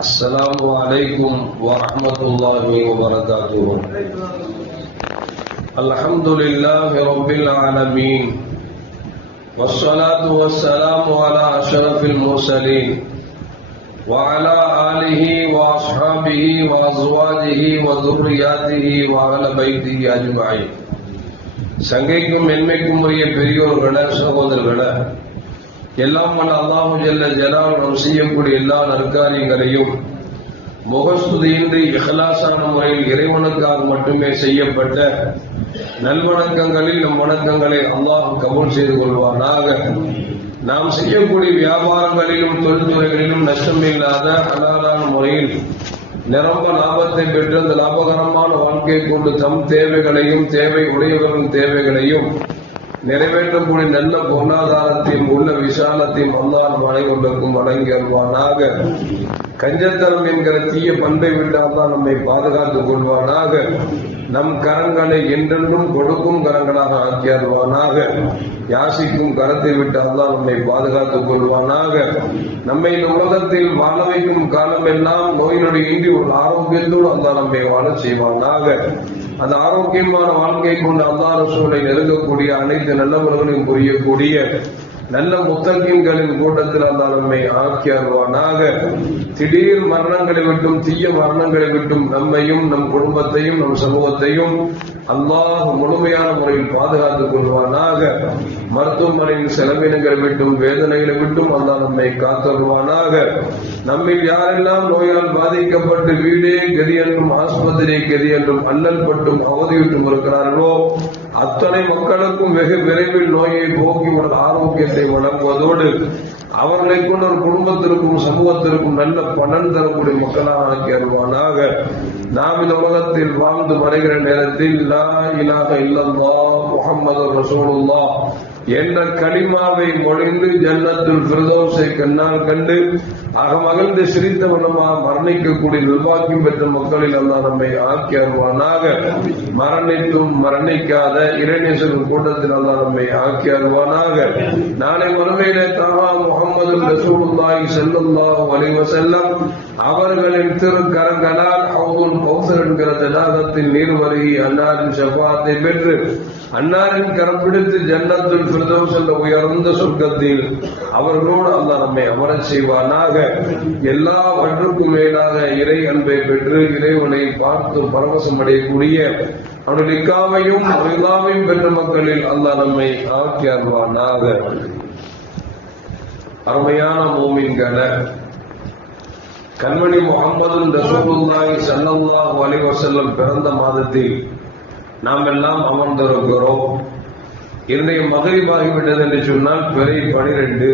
السلام عليكم ورحمة الله وبركاته. الحمد لله رب العالمين والصلاة والسلام على أشرف المرسلين وعلى آله وأصحابه وأزواجه وذرياته وأهل بيته أجمعين. சங்கைக்கும் மென்மைக்கும் உரிய பெரியோர்களே, சகோதரர்களே, எல்லாம் வல்ல அல்லாஹு ஜல்ல ஜலாலுஹு செய்யக்கூடிய எல்லா நற்காரியங்களையும் முகஸ்துதியின்றி இஹ்லாஸான முறையில் இறைவனுக்காக மட்டுமே செய்யப்பட்ட நல்வணக்கங்களில் நம் வணக்கங்களை அல்லாஹ் கபூல் செய்து கொள்வானாக. நாம் செய்யக்கூடிய வியாபாரங்களிலும் தொழில்துறைகளிலும் நஷ்டமில்லாத ஹலாலான முறையில் நிரம்ப லாபத்தை பெற்று அந்த லாபகரமான வாழ்க்கையை கொண்டு தம் தேவைகளையும் தேவை உடையவர்களின் தேவைகளையும் நிறைவேற்றக்கூடிய நல்ல பொருளாதாரத்தையும் உள்ள விசாலத்தையும் அல்லாஹ் அனைவருக்கும் வழங்கி வருவானாக. கஞ்சத்தனம் என்கிற தீய பண்பை விட்டால்தான் நம்மை பாதுகாத்துக் கொள்வானாக. நம் கரங்களை என்றென்றும் கொடுக்கும் கரங்களாக ஆக்கி அருள்வானாக. யாசிக்கும் கரத்தை விட்டால்தான் நம்மை பாதுகாத்துக் கொள்வானாக. நம்மை இந்த உலகத்தில் வாழ வைக்கும் காலமெல்லாம் நோய் நொடி இன்றி ஒரு ஆரோக்கியத்தோடு அல்லாஹ் நம்மை வாழ செய்வானாக. அந்த ஆரோக்கியமான வாழ்க்கை கொண்டு அல்லாஹ் ரசூலை நெருங்கக்கூடிய அனைத்து நல்லவர்களையும் புரியக்கூடிய நல்ல முத்தகீன்களின் கூட்டத்தில் அல்லாஹ் நம்மை ஆக்கி அருள்வானாக. திடீர் மரணங்களை விட்டும் தீய மரணங்களை விட்டும் நம்மையும் நம் குடும்பத்தையும் நம் சமூகத்தையும் அல்லாஹ் முழுமையான முறையில் பாதுகாத்துக் கொள்வானாக. மருத்துவமனையின் செலவினங்களை விட்டும் வேதனைகளை விட்டும் அல்லாஹ் நம்மை காத்தருவானாக. நம்மில் யாரெல்லாம் நோயால் பாதிக்கப்பட்டு வீடே கதி என்றும் ஆஸ்பத்திரி கதி என்றும் அல்லல் பட்டும் அவதியுற்றும் இருக்கிறார்களோ அத்தனை மக்களுக்கும் வெகு விரைவில் நோயை போக்கி ஒரு ஆரோக்கியத்தை வழங்குவதோடு அவர்களை கொண்டு ஒரு குடும்பத்திற்கும் சமூகத்திற்கும் நல்ல பலன் தரக்கூடிய மக்களாக ஆக்கி அருள்வானாக. நாம் இந்த உலகத்தில் வாழ்ந்து வருகிற நேரத்தில் லா இலாஹ இல்லல்லாஹ் முஹம்மது ரசூலுல்லாஹ் என்ற கலிமாவை மொழிந்து ஜன்னத்துல் ஃபிர்தௌஸை கண்ணால் கண்டு அகமகிழ்ந்து சிரித்த வண்ணமாக மரணிக்கக்கூடிய நிர்வாகியம் பெற்ற மக்களில் அல்லாஹ் நம்மை ஆக்கி அருள்வானாக. மரணித்தும் மரணிக்காத இறைநேசர்கள் கூட்டத்தில் அல்லாஹ் நம்மை ஆக்கி அருள்வானாக. நாளை மறுமையிலே தாவா முஹம்மது ரசூலுல்லாஹி ஸல்லல்லாஹு அலைஹி வஸல்லம் அவர்களின் திருக்கரங்களால் ஹவுதுல் கௌஸர் என்கிற தடாகத்தில் நீர் வருகி அன்னாரின் ஷஃபாஅத்தை பெற்று அன்னாரின் கரம் பிடித்து ஜன்னத்துல் ஃபிர்தௌஸ் என்ற உயர்ந்த சொர்க்கத்தில் அவர்களோடு அல்லாஹ் நம்மை அமரச் செய்வானாக. எல்லாவற்றுக்கும் மேலாக இறை அன்பை பெற்று இறைவனை பார்த்து பரவசம் அடையக்கூடிய அவனுடைய லிக்காவையும் ரிதாவையும் பெற்ற மக்களில் அல்லாஹ் நம்மை ஆக்கி அருள்வானாக. அருமையான மூமின்களே, கண்மணி முஹம்மது ரசூலுல்லாஹி ஸல்லல்லாஹு அலைஹி வஸல்லம் பிறந்த மாதத்தில் நாம் எல்லாம் அமர்ந்திருக்கிறோம். இன்றைய மகரிபாகிவிட்டது என்று சொன்னால் பிறை 12.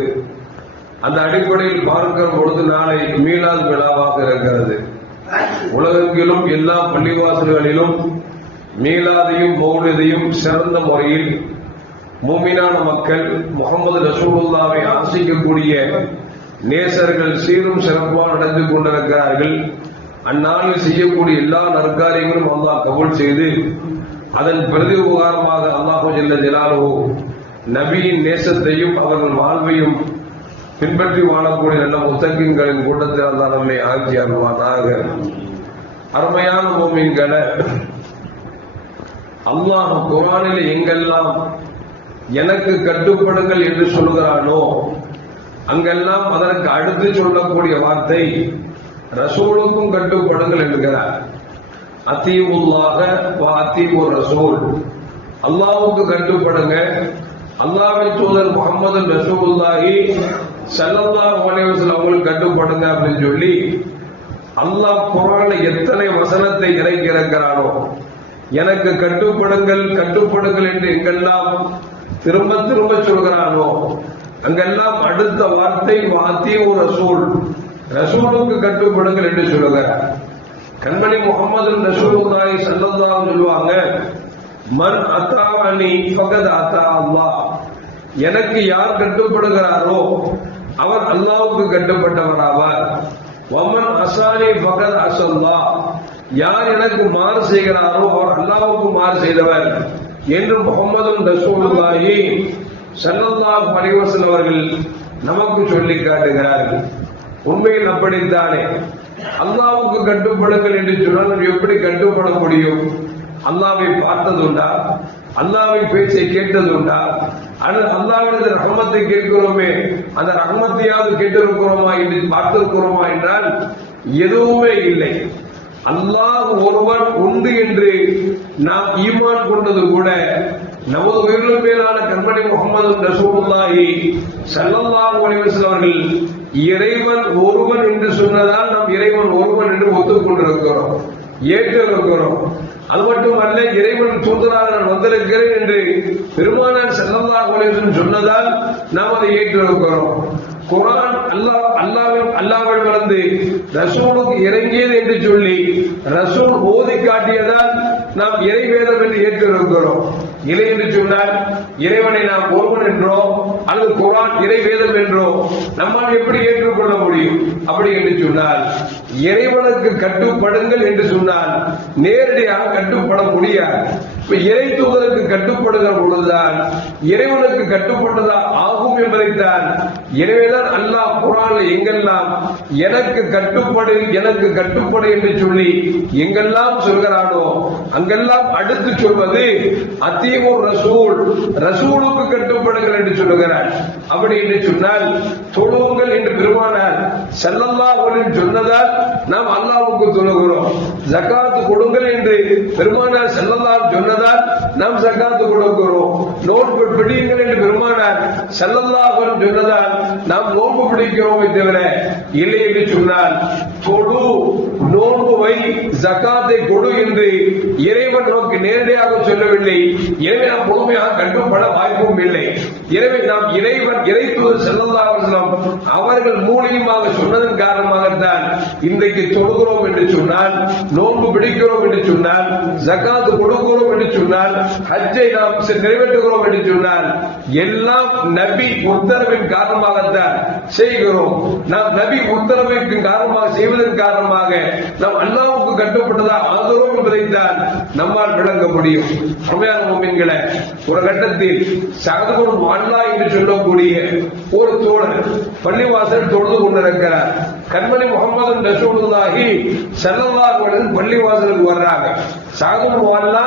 அந்த அடிப்படையில் பார்க்கிற பொழுது நாளை மீலாத் விழாவாக இருக்கிறது. உலகெங்கிலும் எல்லா பள்ளிவாசல்களிலும் மீலாதையும் மௌலிதையும் சிறந்த முறையில் மூமினான மக்கள் முகமது ரசூலுல்லாவை ஆசிக்கக்கூடிய நேசர்கள் சீரும் சிறப்பாக நடந்து கொண்டிருக்கிறார்கள். அந்நாளில் செய்யக்கூடிய எல்லா நற்காரியங்களும் அல்லாஹ் கபூல் செய்து அதன் பிரதி உபகாரமாக அல்லாஹு ஜல்ல ஜலாலுஹு நபியின் நேசத்தையும் அவர்கள் வாழ்வையும் பின்பற்றி வாழக்கூடிய நல்ல முத்தகீன்களின் கூட்டத்தில் அல்லாஹ் நம்மை ஆக்கி அருள்வானாக. அருமையான மூமின்களே, அல்லாஹ் குர்ஆனில் எங்கெல்லாம் எனக்கு கட்டுப்படுங்கள் என்று சொல்கிறானோ அங்கெல்லாம் அதற்கு அடுத்து சொல்லக்கூடிய வார்த்தை ரசூலுக்கும் கட்டுப்படுங்கள் என்கிறார். அத்தீவுல்லாஹ வ அத்தீவுர் ரசூல், அல்லாஹ்வுக்கு கட்டுப்படுங்க, அல்லாஹ்வின் தூதர் முஹம்மது ரசூலுல்லாஹி ஸல்லல்லாஹு அலைஹி வஸல்லம் அவங்களுக்கு கட்டுப்படுங்க அப்படின்னு சொல்லி அல்லாஹ் குர்ஆனில் எத்தனை வசனத்தை இறக்கி இருக்கிறானோ எனக்கு கட்டுப்படுங்கள் கட்டுப்படுங்கள் என்று எங்கெல்லாம் திரும்ப திரும்ப சொல்கிறானோ அங்கெல்லாம் அடுத்த வார்த்தை அத்தீவுர் ரசூல், ரசூலுக்கு கட்டுப்படுங்கள் என்று சொல்லுகிறார். கண்மணி முஹம்மது ரசூலுல்லாஹி ஸல்லல்லாஹு அலைஹி சொல்லுவாங்க, மன் அத்தாஅனி ஃபகத் அத்தா அல்லாஹ், எனக்கு யார் கட்டுப்படுகிறாரோ அவர் அல்லாஹ்வுக்கு கட்டுப்பட்டவராவார். வமன் அஸானி ஃபகத் அஸல்லாஹ், யார் எனக்கு மாறு செய்கிறாரோ அவர் அல்லாஹ்வுக்கு மாறு செய்தவர் என்று முஹம்மது ரசூலுல்லாஹி ஸல்லல்லாஹு அலைஹி வஸல்லம் அவர்கள் நமக்கு சொல்லி காட்டுகிறார்கள். உண்மையில் அப்படித்தானே. அல்லாஹ்வுக்கு கட்டுப்படுங்கள் என்று சொன்னால் எப்படி கட்டுப்பட முடியும்? அல்லாஹ்வை பார்த்ததுண்டா? அல்லாஹ்வின் பேச்சை கேட்டதுண்டா? அல்லாஹ்வின் ரஹ்மத்தை கேட்கிறோமே, அந்த ரஹ்மத்தையாவது கேட்டிருக்கிறோமா என்று பார்த்திருக்கிறோமா என்றால் எதுவுமே இல்லை. அல்லாஹ் ஒருவன் உண்டு என்று நாம் ஈமான் கொண்டது கூட நமது உயிரிலும் மேலான கண்மணி முஹம்மது ரசூலுல்லாஹி ஸல்லல்லாஹு அலைஹி வஸல்லம் அவர்கள் இறைவன் ஒருவன் என்று சொன்னதால் நாம் இறைவன் ஒருவன் என்று ஒத்துக்கொண்டிருக்கிறோம், ஏற்றிருக்கிறோம். அது மட்டுமல்ல, இறைவன் தூதராக நான் வந்திருக்கிறேன் என்று பெருமானார் ஸல்லல்லாஹு அலைஹி வஸல்லம் சொன்னதால் நாம் அதை ஏற்றிருக்கிறோம். குர்ஆன் அல்லாஹ்விடம் இருந்து ரசூலுக்கு இறங்கியது என்று சொல்லி ரசூல் ஓதி காட்டியதால் நாம் இறைவேதம் என்று ஏற்றிருக்கிறோம். இறை என்று சொன்னால் இறைவனை நாம் ஒருவன் என்றோ அல்லது குர்ஆன் இறைவேதம் என்றோ நம்மால் எப்படி ஏற்றுக்கொள்ள முடியும்? அப்படி என்று சொன்னால் இறைவனுக்கு கட்டுப்படுங்கள் என்று சொன்னால் நேரடியாக கட்டுப்பட முடியாது. இறை தூதருக்கு கட்டுப்படுகிற பொழுதுதான் இறைவனுக்கு கட்டுப்பட்டதா ஆகும் என்பதைத்தான். எனவேதான் அல்லாஹ் குர்ஆனில் எங்கெல்லாம் எனக்கு கட்டுப்படு என்று சொல்லி எங்கெல்லாம் சொல்கிறானோ அங்கெல்லாம் அடுத்து சொல்வது அத்தீவுர் ரசூல், ரசூலுக்கு கட்டுப்படுங்கள் என்று சொல்லுகிறார். அப்படி என்று சொன்னால் தொழுவுங்கள் என்று பெருமானார் ஸல்லல்லாஹு அலைஹி வஸல்லம் சொன்னதால் நாம் அல்லாஹ்வுக்கு தொழுகிறோம். ஜகாத் கொடுங்கள் என்று பெருமானார் ஸல்லல்லாஹு அலைஹி வஸல்லம் சொன்னதால் நாம் ஜகாத் கொடுக்கிறோம். நோன்பு பிடியுங்கள் என்று பெருமானார் ஸல்லல்லாஹு அலைஹி வஸல்லம் சொன்னதால் நாம் நோன்பு பிடிக்கிறோமே தவிர இல்லை என்று சொன்னால் தொழு, நோன்பு வை, ஜகாத்தை கொடு என்று இறைவன் நமக்கு நேரடியாக சொல்லவில்லை. எனவே நாம் முழுமையாக கட்டுப்பட வாய்ப்பும் இல்லை. எனவே நாம் இறை தூதர் ஸல்லல்லாஹு அலைஹி வஸல்லம் அவர்கள் மூலியமாக சொன்னதன் காரணமாகத்தான் இன்றைக்கு தொழுகிறோம் என்று சொன்னால், நோன்பு பிடிக்கிறோம் என்று சொன்னால், ஜகாத் கொடுக்கிறோம் என்று சொன்னால், ஹஜ்ஜை நாம் நிறைவேற்றுகிறோம் என்று சொன்னால் எல்லாம் நபி உத்தரவின் காரணமாகத்தான் செய்கிறோம். நாம் நபி உத்தரவிற்கு காரணமாக செய்வதன் காரணமாக நாம் அல்லாஹ்வுக்கு கட்டுப்பட்டதா ஆகிறோம் என்பதைத்தான் நம்மால் விளங்க முடியும். உண்மையான முஃமின்களே, ஒரு கட்டத்தில் சஅதுபுன் முஅல்லா என்று சொல்லக்கூடிய ஒரு தோழர் பள்ளிவாசல் தொழுது கொண்டிருக்கிறார். கண்மணி முஹம்மது ரசூலுல்லாஹி ஸல்லல்லாஹு அலைஹி வஸல்லம் பள்ளிவாசலுக்கு வர்றாங்க. சஅதுபுன் முஅல்லா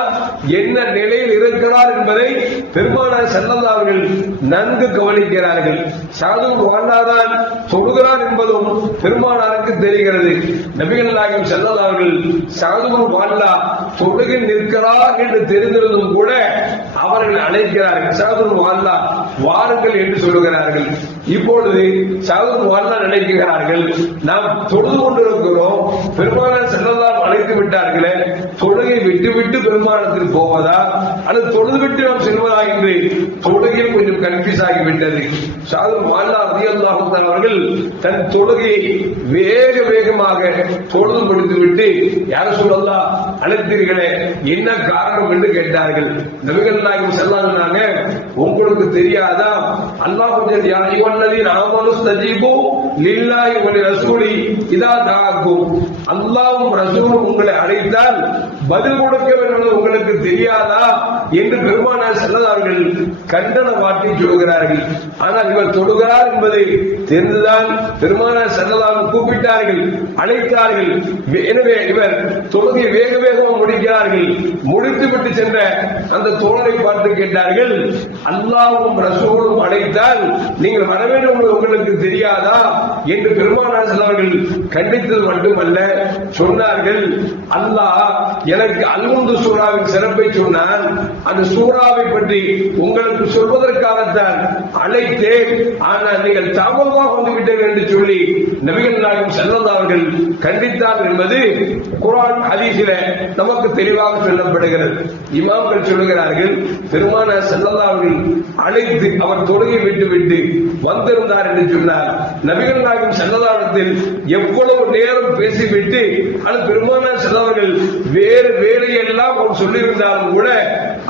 என்ன நிலையில் இருக்கிறார் என்பதை பெருமானார் ஸல்லல்லாஹு அவர்கள் நன்கு கவனிக்கிறார்கள். சஅதுபுன் முஅல்லா தான் தொழுகிறார் என்பதும் பெருமானாருக்கு தெரிகிறது. நபிகள் நாயகம் ஸல்லல்லாஹு அவர்கள் சஅதுபுன் முஅல்லா தொழுகை நிற்கிறார் என்று தெரிந்திருந்தும் கூட அவர்கள் அழைக்கிறார்கள். சஅதுபுன் முஅல்லா வாருங்கள் என்று சொல்லுகிறார்கள். இப்பொழுது சஅதுபுன் முஅல்லா நினைக்கிறார்கள், நாம் தொழுது கொண்டிருக்கிறோம், பெருமானார் ஸல்லல்லாஹு அழைத்து விட்டார்களே, தொழுகை விட்டு பெருமானத்தில் போவதா அல்லது தொழுது விட்டு நாம் செல்வதா என்று தொழுகையில் கொஞ்சம் கன்ஃபியூஸ் ஆகிவிட்டது. சஅதுபுன் முஅல்லா ரலியல்லாஹு தஆலா அவர்கள் தன் தொழுகையை வேகமாக தொழுது முடித்துவிட்டு, யார் ரசூலல்லாஹ் அழைத்தீர்களே, என்ன காரணம் என்று கேட்டார்கள். நபிகள் நாயகம் ஸல்லல்லாஹு அலைஹி வஸல்லம், உங்களுக்கு தெரியாதா, அல்லாஹ் யா அய்யுஹல்லதீன ஆமனு ஸ்தஜீபு லில்லாஹி வ லிரசூலி இதா தஆக்கும், அல்லாஹ்வும் ரசூலும் உங்களை அழைத்தால் பதில் கொடுக்க வேண்டும் உங்களுக்கு தெரியாதா என்று பெருமானார் ஸல்லல்லாஹு அலைஹி வஸல்லம் கண்டன வார்த்தை சொல்கிறார்கள். ஆனால் இவர் தொழுகிறார் என்பதை தெரிந்துதான் பெருமானார் ஸல்லல்லாஹு அலைஹி வஸல்லம் கூப்பிட்டார்கள், அழைத்தார்கள். எனவே இவர் தொழுகை வேகமாக முடிக்கிறார்கள். முடித்துவிட்டு சென்ற அந்த தோழரை பார்த்து கேட்டார்கள், அல்லாஹ்வும் ரசூலும் அழைத்தால் நீங்கள் வர வேண்டும் என்று உங்களுக்கு தெரியாதா என்று பெருமானார் ஸல்லல்லாஹு அலைஹி வஸல்லம் கண்டித்தது மட்டுமல்ல, சொன்னார்கள், அல்லாஹ் எனக்கு அல்முந்து சூராவின் சிறப்பை சொன்னான், அந்த சூறாவை பற்றி உங்களுக்கு சொல்வதற்காகத்தான் அழைத்தேன், ஆனால் நீங்கள் தாமதமாக வந்துவிட்டீர்கள் என்று சொல்லி நபிகள் நாயகம் ஸல்லல்லாஹு அலைஹி வஸல்லம் கண்டித்தார் என்பது குர்ஆன் ஹதீஸில் நமக்கு தெளிவாக சொல்லப்படுகிறது. இமாம்கள் சொல்லுகிறார்கள், பெருமானார் ஸல்லல்லாஹு அலைஹி வஸல்லம் அழைத்து அவர் தொழுகை விட்டு வந்திருந்தார் என்று சொன்னார். நபிகள் நாயகம் ஸல்லல்லாஹு அலைஹி வஸல்லம் எவ்வளவு நேரம் பேசிவிட்டு ஆனால் பெருமானார் ஸல்லல்லாஹு அலைஹி வஸல்லம் வேறு வேலையெல்லாம் அவர் சொல்லியிருந்தாலும் கூட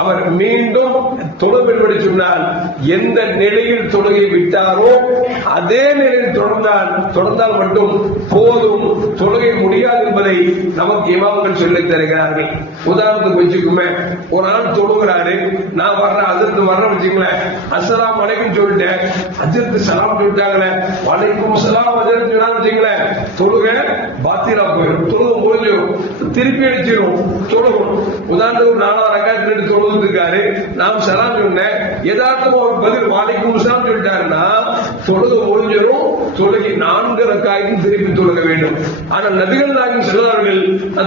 அவர் மீண்டும் தொழும்படி சொன்னார். எந்த நிலையில் தொழுகை விட்டாரோ அதே நிலையில் தொடர்ந்தால் மட்டும் போதும், தொழுகை முடியாது என்பதை என்பதை நமக்கு இமாம்கள் சொல்லித் தருகிறார்கள். உதாரணத்துக்கு வச்சுக்குமே, ஒரு ஆள் தொழுகிறாரு, நான் வர்றேன் அதிர்த்து வர்றேன் வச்சுங்களேன், அஸ்ஸலாமு அலைக்கும் சொல்லிட்டேன், அதிர்த்து சலாம் சொல்லிட்டாங்களே, வலைக்கும் சலாம் அதிர்த்து வச்சுங்களேன், தொழுக பாத்திரா போயிடும், தொழுக முடிஞ்சிடும், திருப்பி அடிச்சிடும் தொழுகும். உதாரணத்துக்கு 4 ரக்காத் தொழுது இருக்காரு, நாம் சலாம் சொன்னேன், யதார்த்தமா ஒரு பதில் வலைக்கும் சலாம் சொல்லிட்டாருன்னா தொழுக முடிஞ்சிடும், தொழுகை 4 ரக்காத்தும் திருப்பி தொழுக வேண்டும். ஆனா நபிகள் நாயகம் சொல்றார்கள்,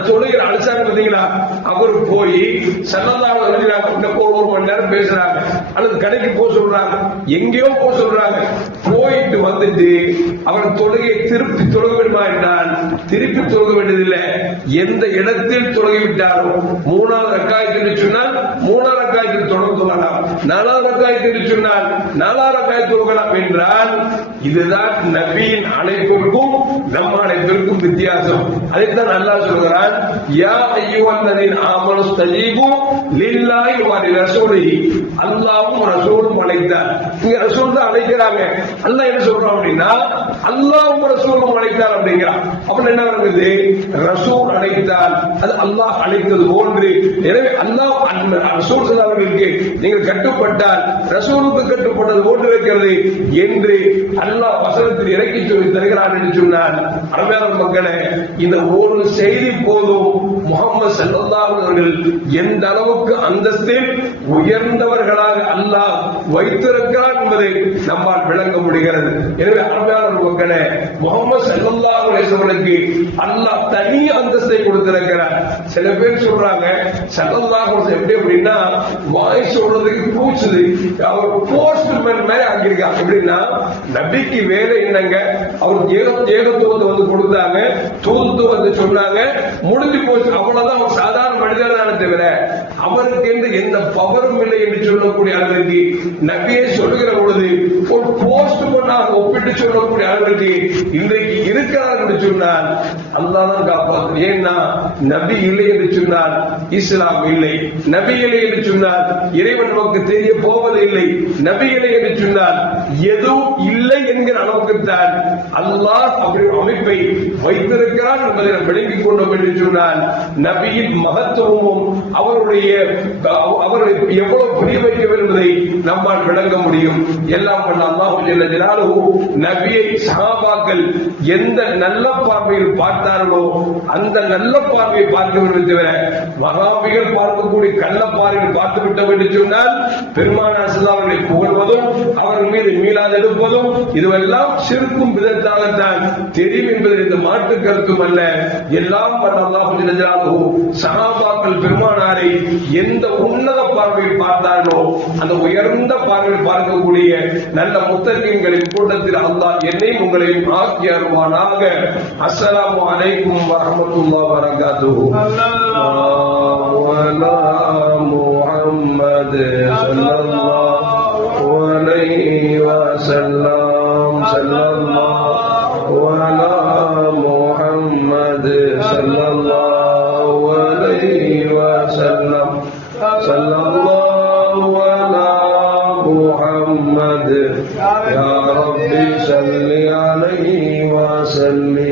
தொழுகிற அழைச்சாங்க பார்த்தீங்களா, அவர் போய் சல்லல்லாஹு அலைஹி வஸல்லம் ஒரு மணி நேரம் பேசுறாங்க, அல்லது கடைக்கு போக சொல்றாங்க, எங்கேயோ போக சொல்றாங்க, போயிட்டு வந்துட்டு அவர் தொழுகை திருப்பி தொழுக வேண்டுமா என்றால் திருப்பி தொழுக வேண்டியதில்லை. எந்த இடத்தில் தொழுகிவிட்டாரோ 3வது ரக்காத் என்று சொன்னால் 3வது ரக்காத்தில் தொழலாம், 4வது ரக்காத் என்று சொன்னால் 4வது ரக்காத் தொழலாம் என்றால் இதுதான் நபியின் அழைப்பிற்கும் நம்ம அழைப்பிற்கும் வித்தியாசம். அதைத்தான் அல்லாஹ் சொல்கிறான், யா அய்யுஹல்லதீன ஆமனு ஸ்தஜீபு லில்லாஹி வ லிரசூலிஹி. அல்லாஹ்வும் ரசூலும் அழைத்தார். இங்க ரசூல் தான் அழைக்கிறாங்க. அல்லாஹ் என்ன சொல்றான் அப்படின்னா, அல்லாஹ்வும் ரசூலும் அழைத்தார் அப்படிங்கிறான். அப்ப என்ன நடக்குது, ரசூல் அழைத்தால் அது அல்லாஹ் அழைத்தது போன்று. எனவே அல்லாஹ் ரசூல் அவர்களுக்கு நீங்கள் கட்டுப்பட்டால் ரசூலுக்கு கட்டுப்பட்டது போன்று இருக்கிறது என்று அல்லாஹ் வசனத்தில் இறக்கி சொல்லி தருகிறான் என்று சொன்னார். அருமையான மக்களே, இந்த ஒரு செய்தி போதும் முஹம்மது ஸல்லல்லாஹு அலைஹி அவர்கள் எந்த அளவுக்கு அந்தஸ்தில் உயர்ந்தவர்களாக அல்லாஹ் வைத்திருக்கிறார் என்பதை நம்மால் விளங்க முடிகிறது. எனவே அருமையான மக்களே, முஹம்மது ஸல்லல்லாஹு அலைஹி அவர்களுக்கு அல்லாஹ் தனி அந்தஸ்தை கொடுத்திருக்கிறார். சில பேர் சொல்றாங்க ஸல்லல்லாஹு அலைஹி வஸல்லம் எப்படி அப்படின்னா வாய் சொல்றதுக்கு கூச்சுது, அவர் போஸ்ட்மேன் மாதிரி ஆகியிருக்காங்க. எப்படின்னா நபிக்கு வேலை என்னங்க, அவர் ஏகத்துவத்தை வந்து கொடுத்தாங்க, தூது வந்து சொன்னாங்க, முடிஞ்சு போச்சு, அவ்வளவுதான். அவர் சாதாரண மனிதர் தானே தவிர அவருக்கு என்று எந்த பவரும் இல்லை என்று சொல்லக்கூடிய அளவிற்கு நபியை சொல்லுகிற பொழுது ஒரு போஸ்ட்மேனாக ஒப்பிட்டு சொல்லக்கூடிய அளவிற்கு இன்றைக்கு இருக்கிறார் என்று சொன்னால் அல்லாஹ் தான் காப்பாற்று. ஏன்னா நபி இல்லை என்று சொன்னால் இஸ்லாம் இல்லை, நபி இல்லை என்று சொன்னால் இறைவன் நமக்கு தெரிய போவதில்லை, நபி இல்லை என்று சொன்னால் எதுவும் இல்லை என்கிற அளவுக்கு தான் அல்லாஹ் அப்படி அமைப்பை வைத்திருக்கிறார் என்பதை நாம் விளங்கிக் கொண்டோம் என்று சொன்னால் நபியின் மகத்துவமும் அவருடைய எவ்வளவு புரிய வைக்க என்பதை நம்மால் விளங்க முடியும். எல்லாம் பண்ண அல்லாஹ் ஜல்ல ஜலாலுஹு நபியை சஹாபாக்கள் எந்த நல்ல பார்வையில் பார்த்தார்களோ அந்த நல்ல பார்வையை பார்க்க வேண்டும் தவிர வஹாபிகள் பார்க்கக்கூடிய கள்ள பார்வையில் பார்த்து விட்டோம் என்று சொன்னால் பெருமானார் ஸல்லல்லாஹு அலைஹி புகழ்வதும் அவர்கள் மீது மீளாது எடுப்பதும் இதுவெல்லாம் சிறுக்கும் விதத்தாகத்தான் தெரியும் என்பதில் இந்த மாற்று கருத்தும் அல்ல. எல்லாம் பண்ண அல்லாஹ் ஜல்ல ஜலாலுஹு சஹாபாக்கள் பெருமானாரை எந்த உன்னத பார்வையில் பார்த்தார்களோ அந்த உயர்ந்த பார்வையில் பார்க்கக்கூடிய நல்ல முத்தகீன்களின் கூட்டத்தில் அல்லாஹ் என்னையும் உங்களையும் ஆக்கி அருள்வானாக. அஸ்ஸலாமு அலைக்கும் வரஹ்மத்துல்லாஹி வபரகாத்துஹு. அல்லாஹு அலா முஹம்மது ஸல்லல்லாஹு அலைஹி வஸல்லம். ஸல்லல்லாஹு அலா முஹம்மது ஸல்லல்லாஹு அலைஹி வஸல்லம். ஸல்லல்லாஹு அலா முஹம்மது யா ரப்பி ஸல்லி அலைஹி வஸல்லம்.